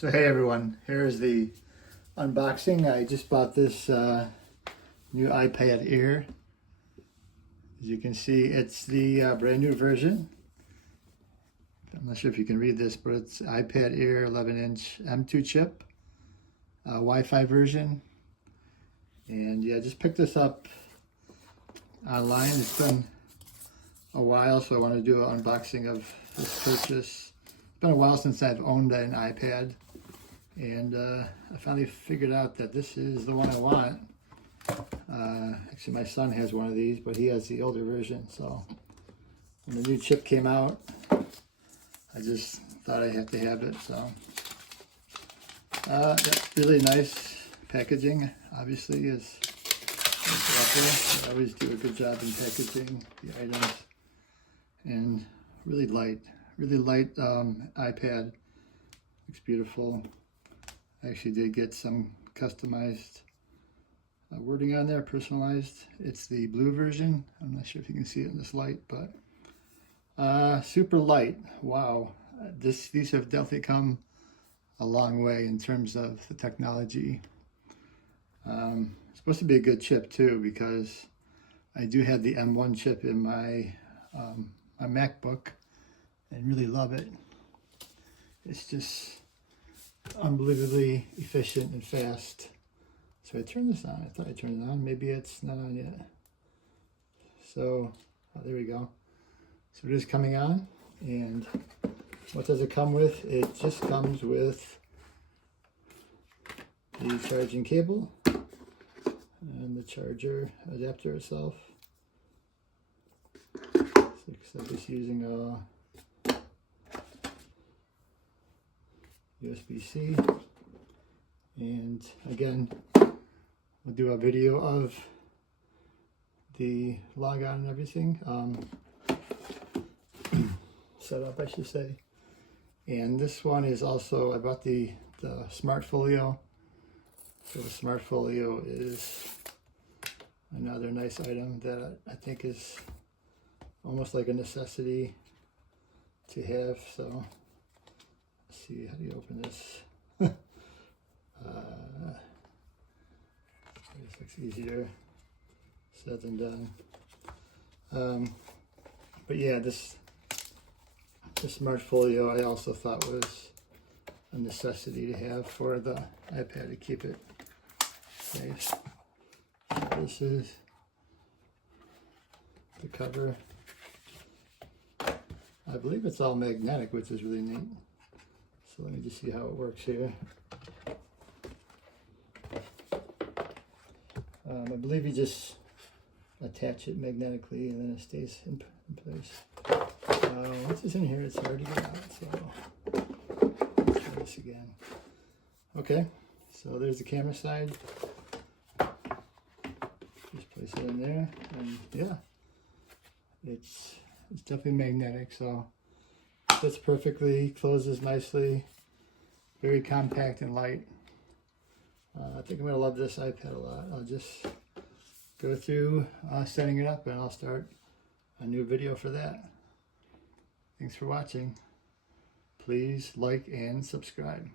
So hey everyone, here's the unboxing. I just bought this new iPad Air. As you can see, it's the brand new version. I'm not sure if you can read this, but it's iPad Air 11-inch M2 chip, Wi-Fi version. And yeah, I just picked this up online. It's been a while, so I want to do an unboxing of this purchase. It's been a while since I've owned an iPad, and I finally figured out that this is the one I want. Actually, my son has one of these, but he has the older version. So when the new chip came out, I just thought I had to have it. So really nice packaging. Obviously, is lovely. They always do a good job in packaging the items, and really light iPad. Looks beautiful. I actually did get some customized wording on there, personalized. It's the blue version. I'm not sure if you can see it in this light, but super light. Wow, these have definitely come a long way in terms of the technology. It's supposed to be a good chip too, because I do have the M1 chip in my my MacBook and really love it. It's just unbelievably efficient and fast. So I turned this on. I thought I turned it on. Maybe it's not on yet. So there we go. So it is coming on. And what does it come with? It just comes with the charging cable and the charger adapter itself. So I'm just using a USB-C, and again, we'll do a video of the logon and everything, setup I should say. And this one is also, I bought the Smart Folio. So the Smart Folio is another nice item that I think is almost like a necessity to have. So let's see, how do you open this? This looks easier said than done. But yeah, this Smart Folio I also thought was a necessity to have for the iPad to keep it safe. So this is the cover. I believe it's all magnetic, which is really neat. So let me just see how it works here. I believe you just attach it magnetically and then it stays in place. Once it's in here, it's hard to get out, so let's try this again. Okay, so there's the camera side. Just place it in there, and yeah, it's definitely magnetic, so fits perfectly, closes nicely, very compact and light. I think I'm going to love this iPad a lot. I'll just go through setting it up, and I'll start a new video for that. Thanks for watching. Please like and subscribe.